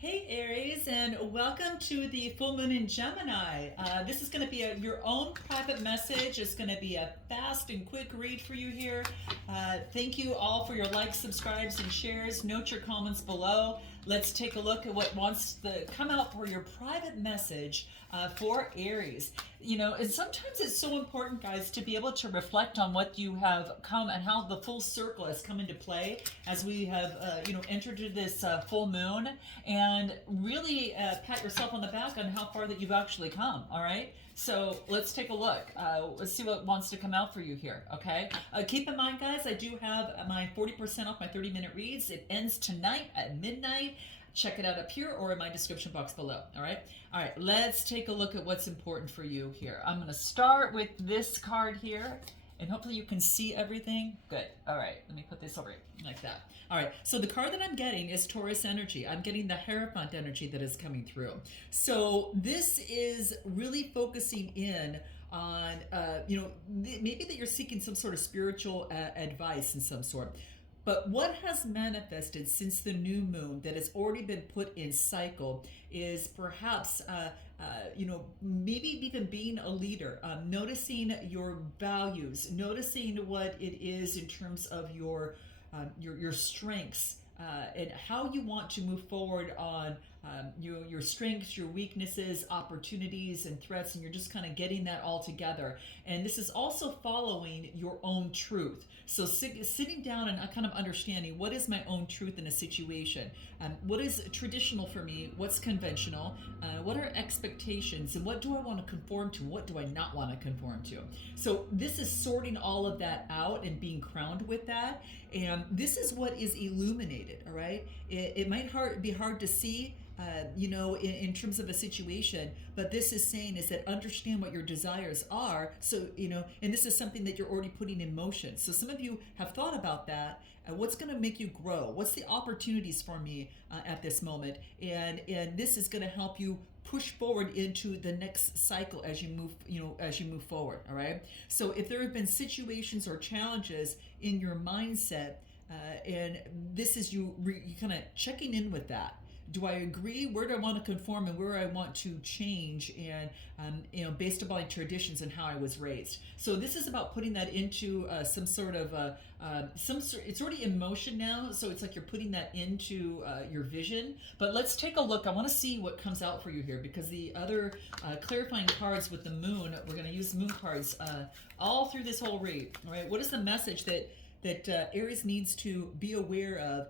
Hey Aries, and welcome to the full moon in Gemini. This is going to be your own private message. It's going to be a fast and quick read for you here. Thank you all for your likes, subscribes, and shares. Note your comments below. Let's take a look at what wants to come out for your private message for Aries. You know, and sometimes it's so important, guys, to be able to reflect on what you have come and how the full circle has come into play as we have, entered into this full moon, and really pat yourself on the back on how far that you've actually come. All right. So let's take a look. Let's see what wants to come out for you here. Okay. Keep in mind, guys, I do have my 40% off my 30-minute reads. It ends tonight at midnight. Check it out up here or in my description box below. All right. All right. Let's take a look at what's important for you here. I'm going to start with this card here, and hopefully you can see everything. Good. All right. Let me put this over like that. All right. So the card that I'm getting is Taurus energy. I'm getting the Hierophant energy that is coming through. So this is really focusing in on, maybe that you're seeking some sort of spiritual advice in some sort. But what has manifested since the new moon that has already been put in cycle is perhaps, maybe even being a leader, noticing your values, noticing what it is in terms of your strengths, and how you want to move forward on your strengths, your weaknesses, opportunities, and threats, and you're just kind of getting that all together. And this is also following your own truth. So sitting down and kind of understanding what is my own truth in a situation, what is traditional for me, what's conventional, what are expectations, and what do I want to conform to, what do I not want to conform to. So this is sorting all of that out and being crowned with that. And this is what is illuminated, all right? It might be hard to see, in terms of a situation, but this is saying is that understand what your desires are. So, and this is something that you're already putting in motion. So some of you have thought about that. What's going to make you grow? What's the opportunities for me at this moment? And this is going to help you push forward into the next cycle as you move forward. All right. So if there have been situations or challenges in your mindset, and this is you kind of checking in with that. Do I agree? Where do I want to conform, and where I want to change, and based upon traditions and how I was raised. So this is about putting that into some sort of it's already in motion now. So it's like you're putting that into your vision. But let's take a look. I want to see what comes out for you here, because the other clarifying cards with the moon, we're going to use moon cards all through this whole read. All right. What is the message that Aries needs to be aware of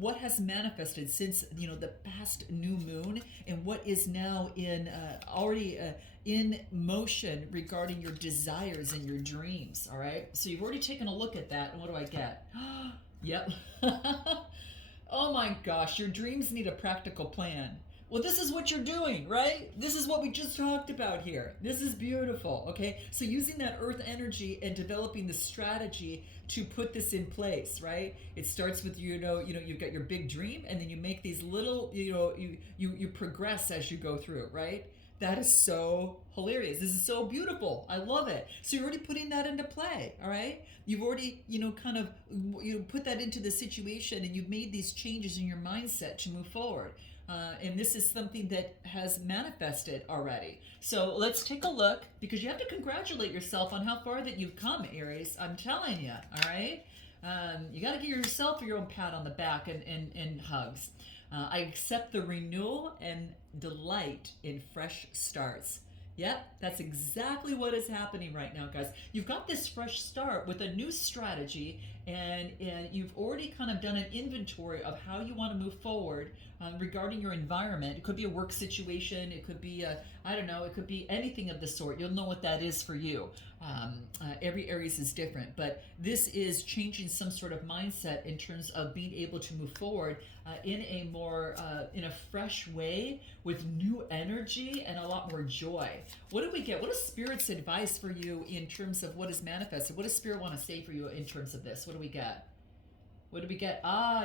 what has manifested since the past new moon, and what is now already in motion regarding your desires and your dreams. All right, so you've already taken a look at that, and what do I get? Yep. Oh my gosh, your dreams need a practical plan. Well, this is what you're doing, right? This is what we just talked about here. This is beautiful, okay? So using that earth energy and developing the strategy to put this in place, right? It starts with, you've got your big dream, and then you make these little, you progress as you go through, right? That is so hilarious. This is so beautiful. I love it. So you're already putting that into play, all right? You've already, put that into the situation, and you've made these changes in your mindset to move forward. And this is something that has manifested already. So let's take a look, because you have to congratulate yourself on how far that you've come, Aries. I'm telling you, all right? You got to give yourself your own pat on the back and hugs. I accept the renewal and delight in fresh starts. Yep, that's exactly what is happening right now, guys. You've got this fresh start with a new strategy, and you've already kind of done an inventory of how you want to move forward regarding your environment. It could be a work situation. It could be it could be anything of the sort. You'll know what that is for you. Every Aries is different, but this is changing some sort of mindset in terms of being able to move forward in a more in a fresh way, with new energy and a lot more joy. What do we get? What is Spirit's advice for you in terms of what is manifested? What does Spirit want to say for you in terms of this? What do we get? What do we get?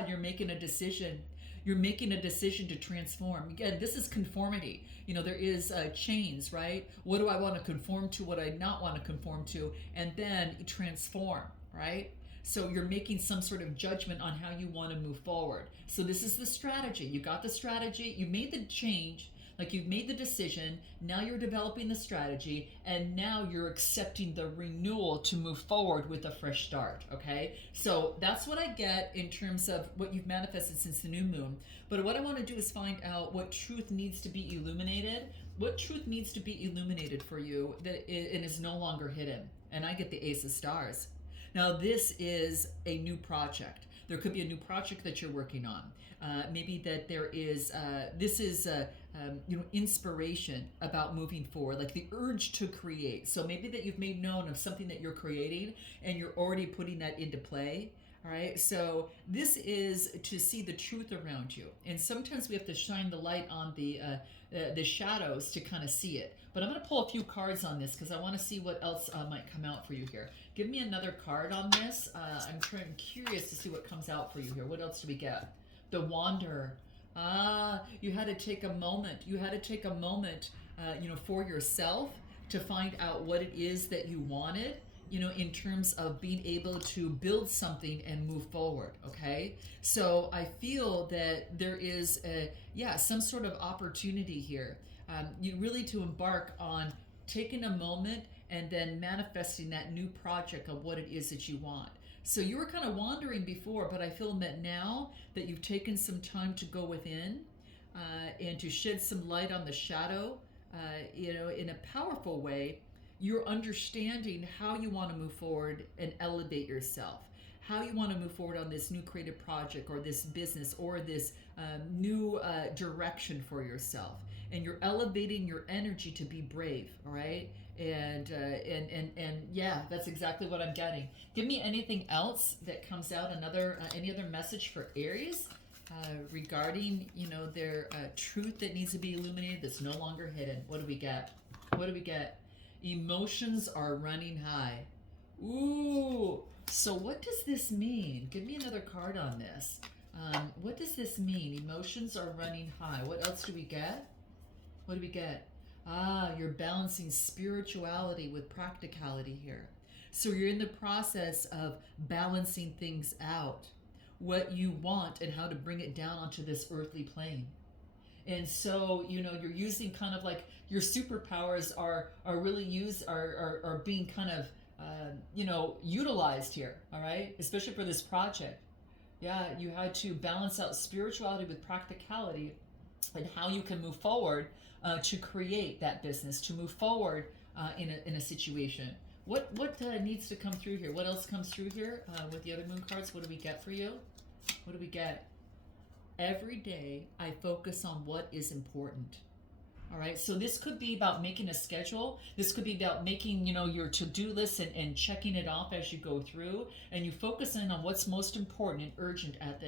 You're making a decision. You're making a decision to transform. Again, this is conformity. There is chains, right? What do I want to conform to? What do I not want to conform to? And then transform, right? So you're making some sort of judgment on how you want to move forward. So this is the strategy. You got the strategy, you made the change, like you've made the decision, now you're developing the strategy, and now you're accepting the renewal to move forward with a fresh start, okay? So that's what I get in terms of what you've manifested since the new moon. But what I want to do is find out what truth needs to be illuminated. What truth needs to be illuminated for you that is no longer hidden? And I get the Ace of Stars. Now this is a new project. There could be a new project that you're working on. Maybe that there is, this is, inspiration about moving forward, like the urge to create. So maybe that you've made known of something that you're creating and you're already putting that into play. All right. So this is to see the truth around you. And sometimes we have to shine the light on the shadows to kind of see it. But I'm going to pull a few cards on this because I want to see what else might come out for you here. Give me another card on this. I'm curious to see what comes out for you here. What else do we get? The Wanderer. You had to take a moment. You had to take a moment, for yourself to find out what it is that you wanted, in terms of being able to build something and move forward. Okay. So I feel that there is some sort of opportunity here. You really to embark on taking a moment and then manifesting that new project of what it is that you want. So you were kind of wandering before, but I feel that now that you've taken some time to go within and to shed some light on the shadow, in a powerful way, you're understanding how you want to move forward and elevate yourself, how you want to move forward on this new creative project or this business or this new direction for yourself. And you're elevating your energy to be brave, all right? And yeah, that's exactly what I'm getting. Give me anything else that comes out, any other message for Aries regarding, their truth that needs to be illuminated that's no longer hidden. What do we get? What do we get? Emotions are running high. Ooh, so what does this mean? Give me another card on this. What does this mean? Emotions are running high. What else do we get? What do we get? You're balancing spirituality with practicality here. So you're in the process of balancing things out, what you want and how to bring it down onto this earthly plane. And so, you're using kind of like your superpowers are being kind of, utilized here. All right. Especially for this project. Yeah. You had to balance out spirituality with practicality and how you can move forward to create that business, to move forward in a situation. What needs to come through here? What else comes through here with the other moon cards? What do we get for you? What do we get? Every day I focus on what is important. All right. So this could be about making a schedule. This could be about making, your to-do list and checking it off as you go through, and you focus in on what's most important and urgent at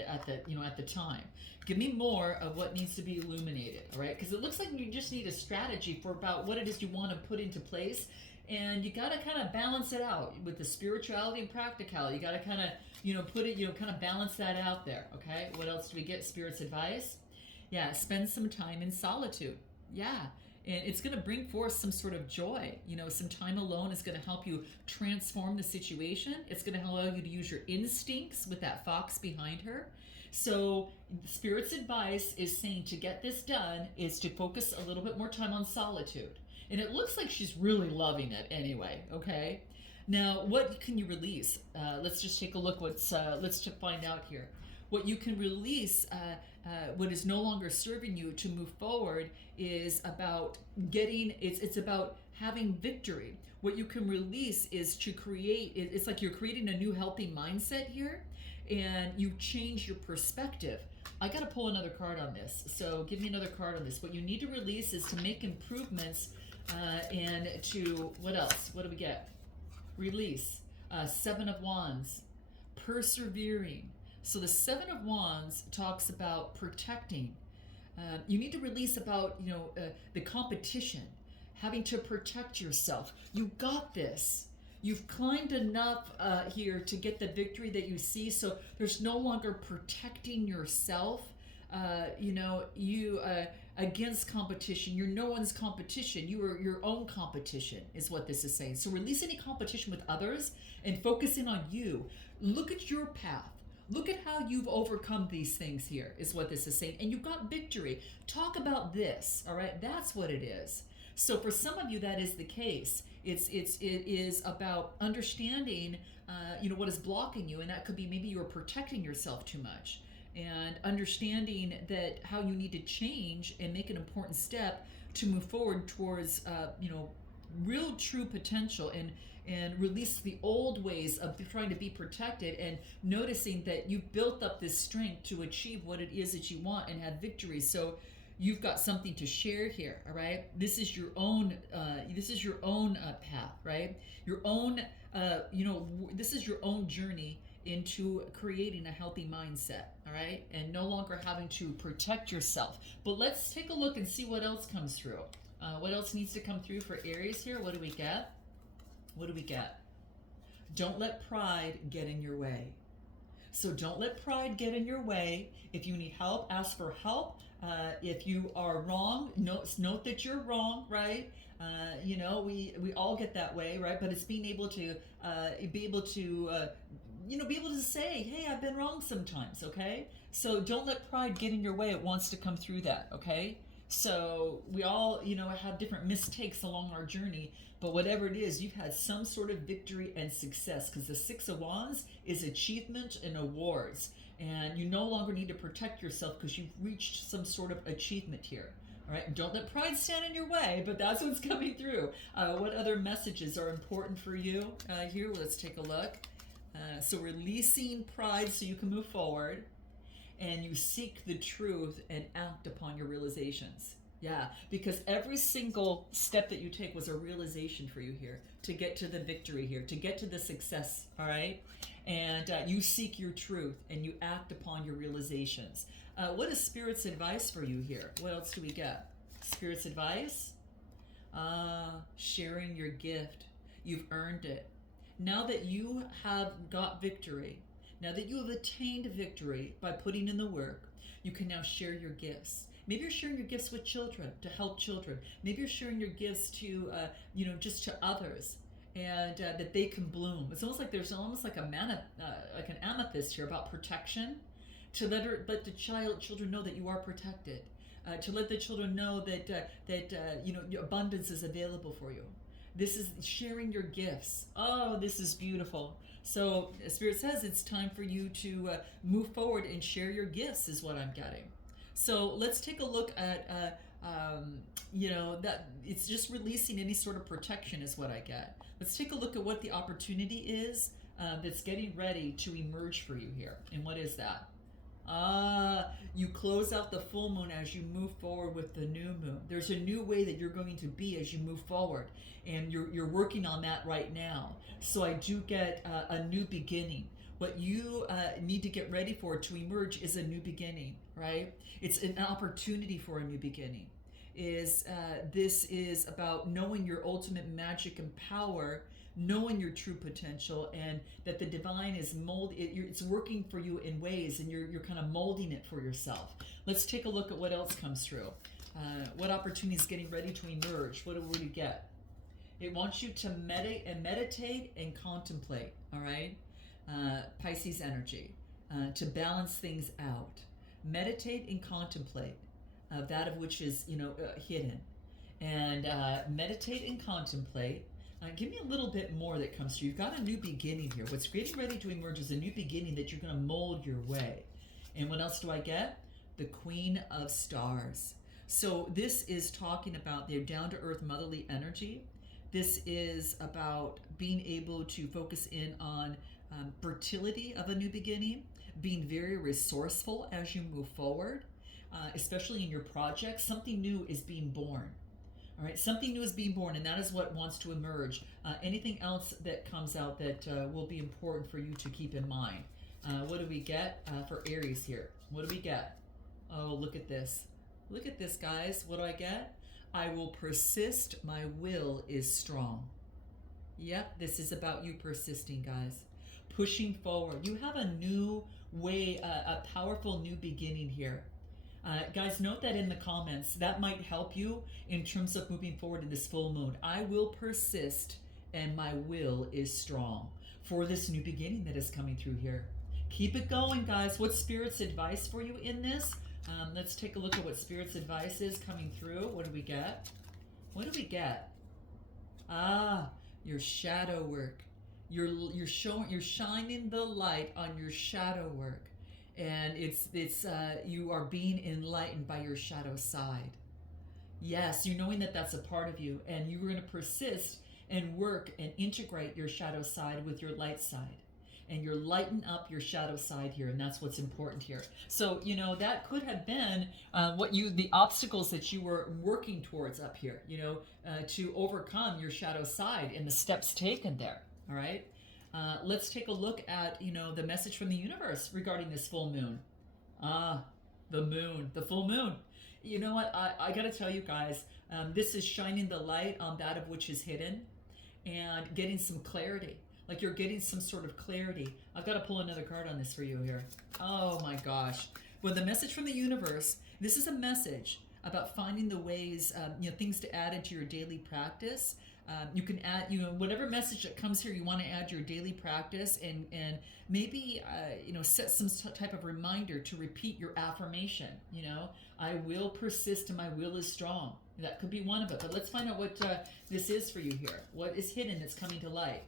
the time. Give me more of what needs to be illuminated. All right. Because it looks like you just need a strategy for about what it is you want to put into place. And you got to kind of balance it out with the spirituality and practicality. You got to kind of, put it, kind of balance that out there. Okay. What else do we get? Spirit's advice. Yeah. Spend some time in solitude. Yeah. And it's going to bring forth some sort of joy. Some time alone is going to help you transform the situation. It's going to allow you to use your instincts with that fox behind her. So Spirit's advice is saying to get this done is to focus a little bit more time on solitude. And it looks like she's really loving it anyway, okay? Now, what can you release? Let's just take a look. Let's find out here. What you can release, what is no longer serving you to move forward is about it's about having victory. What you can release is to create, it's like you're creating a new healthy mindset here, and you change your perspective. I got to pull another card on this. So give me another card on this. What you need to release is to make improvements and to, what else? What do we get? Release. Seven of Wands. Persevering. So the Seven of Wands talks about protecting. You need to release about, the competition, having to protect yourself. You got this. You've climbed enough here to get the victory that you see. So there's no longer protecting yourself you against competition. You're no one's competition. You are your own competition, is what this is saying. So release any competition with others and focus in on you. Look at your path. Look at how you've overcome these things here, is what this is saying. And you've got victory. Talk about this, all right? That's what it is. So for some of you, that is the case. It is about understanding, what is blocking you. And that could be maybe you're protecting yourself too much. And understanding that how you need to change and make an important step to move forward towards, real true potential and release the old ways of trying to be protected and noticing that you've built up this strength to achieve what it is that you want and have victory. So you've got something to share here, all right? This is your own path, right? Your own, this is your own journey into creating a healthy mindset, all right? And no longer having to protect yourself. But let's take a look and see what else comes through. What else needs to come through for Aries here? What do we get? What do we get? Don't let pride get in your way. So don't let pride get in your way. If you need help, ask for help. If you are wrong, note that you're wrong, right? We all get that way, right? But it's being able to be able to say, hey, I've been wrong sometimes, okay? So don't let pride get in your way. It wants to come through that, okay? So we all, have different mistakes along our journey, but whatever it is, you've had some sort of victory and success, because the Six of Wands is achievement and awards. And you no longer need to protect yourself because you've reached some sort of achievement here. All right, don't let pride stand in your way, but that's what's coming through. What other messages are important for you here? Let's take a look. So releasing pride so you can move forward, and you seek the truth and act upon your realizations. Yeah, because every single step that you take was a realization for you here to get to the victory here, to get to the success, all right? And you seek your truth and you act upon your realizations. What is Spirit's advice for you here? What else do we get? Spirit's advice? Sharing your gift. You've earned it. Now that you have got victory, now that you have attained victory by putting in the work, you can now share your gifts. Maybe you're sharing your gifts with children to help children. Maybe you're sharing your gifts to, just to others, and that they can bloom. It's almost like there's like an amethyst here about protection, to let the children know that you are protected, to let the children know that your abundance is available for you. This is sharing your gifts. Oh, this is beautiful. So Spirit says it's time for you to move forward and share your gifts, is what I'm getting. So let's take a look at, that it's just releasing any sort of protection is what I get. Let's take a look at what the opportunity is that's getting ready to emerge for you here. And what is that? You close out the full moon as you move forward with the new moon. There's a new way that you're going to be as you move forward, and you're working on that right now. So I do get a new beginning. What you need to get ready for to emerge is a new beginning, right? It's an opportunity for a new beginning. This is about knowing your ultimate magic and power, knowing your true potential, and that the divine is it's working for you in ways, and you're kind of molding it for yourself. Let's take a look at what else comes through. What opportunity is getting ready to emerge? What do we get? It wants you to meditate and contemplate, all right? Pisces energy, to balance things out. Meditate and contemplate that of which is, hidden. And meditate and contemplate. Give me a little bit more that comes through. You've got a new beginning here. What's getting ready to emerge is a new beginning that you're going to mold your way. And what else do I get? The Queen of Stars. So this is talking about their down-to-earth motherly energy. This is about being able to focus in on fertility of a new beginning, being very resourceful as you move forward, especially in your projects. Something new is being born. All right, something new is being born, and that is what wants to emerge. Anything else that comes out that will be important for you to keep in mind. What do we get for Aries here? What do we get? Oh, look at this. Look at this, guys. What do I get? I will persist. My will is strong. Yep, this is about you persisting, guys. Pushing forward. You have a new way, a powerful new beginning here. Guys, note that in the comments. That might help you in terms of moving forward in this full moon. I will persist and my will is strong for this new beginning that is coming through here. Keep it going, guys. What's Spirit's advice for you in this? Let's take a look at what Spirit's advice is coming through. What do we get? What do we get? Ah, your shadow work. You're shining the light on your shadow work, and it's you are being enlightened by your shadow side. Yes, you knowing that that's a part of you, and you're going to persist and work and integrate your shadow side with your light side. And you're lighting up your shadow side here, and that's what's important here. So, you know, that could have been the obstacles that you were working towards up here, you know, to overcome your shadow side and the steps taken there, all right? Let's take a look at, you know, the message from the universe regarding this full moon. The moon, the full moon. You know what, I gotta tell you guys, this is shining the light on that of which is hidden and getting some clarity. Like you're getting some sort of clarity. I've got to pull another card on this for you here. Oh my gosh. Well, the message from the universe, this is a message about finding the ways, you know, things to add into your daily practice. You can add, you know, whatever message that comes here, you want to add to your daily practice and maybe, you know, set some type of reminder to repeat your affirmation. You know, I will persist and my will is strong. That could be one of it. But let's find out what this is for you here. What is hidden that's coming to light?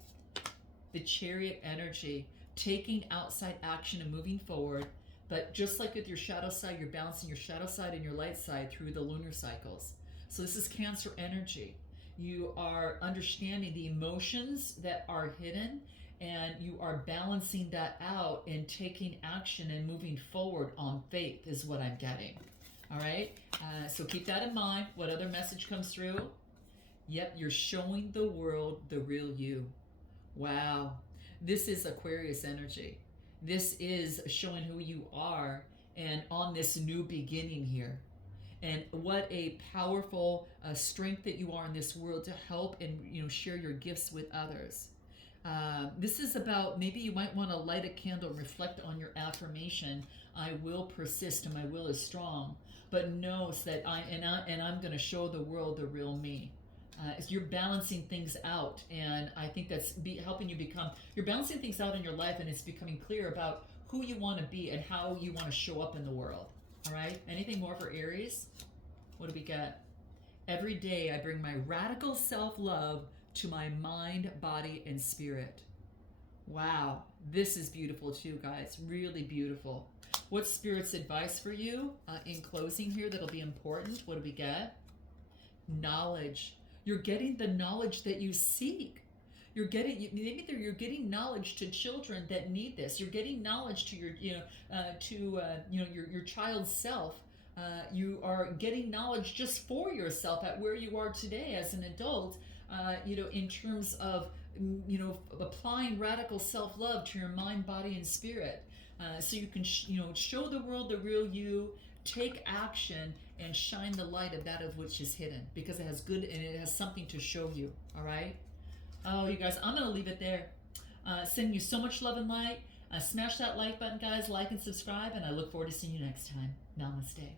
The Chariot energy, taking outside action and moving forward. But just like with your shadow side, you're balancing your shadow side and your light side through the lunar cycles. So this is Cancer energy. You are understanding the emotions that are hidden, and you are balancing that out and taking action and moving forward on faith is what I'm getting. All right, so keep that in mind. What other message comes through? Yep, you're showing the world the real you. Wow, this is Aquarius energy. This is showing who you are and on this new beginning here. And what a powerful strength that you are in this world to help and, you know, share your gifts with others. This is about, maybe you might want to light a candle and reflect on your affirmation. I will persist and my will is strong. But know that I'm going to show the world the real me. You're balancing things out, and I think that's helping you become, you're balancing things out in your life, and it's becoming clear about who you want to be and how you want to show up in the world. All right, anything more for Aries? What do we get? Every day I bring my radical self-love to my mind, body, and spirit. Wow, this is beautiful too, guys, really beautiful. What's Spirit's advice for you in closing here that'll be important? What do we get? Knowledge. You're getting the knowledge that you seek. You're getting knowledge to children that need this. You're getting knowledge to your, your child's self. You are getting knowledge just for yourself at where you are today as an adult. In terms of, applying radical self-love to your mind, body, and spirit, so you can, show the world the real you. Take action and shine the light of that of which is hidden, because it has good and it has something to show you. All right. Oh, you guys, I'm going to leave it there. Sending you so much love and light. Smash that like button, guys. Like and subscribe, and I look forward to seeing you next time. Namaste.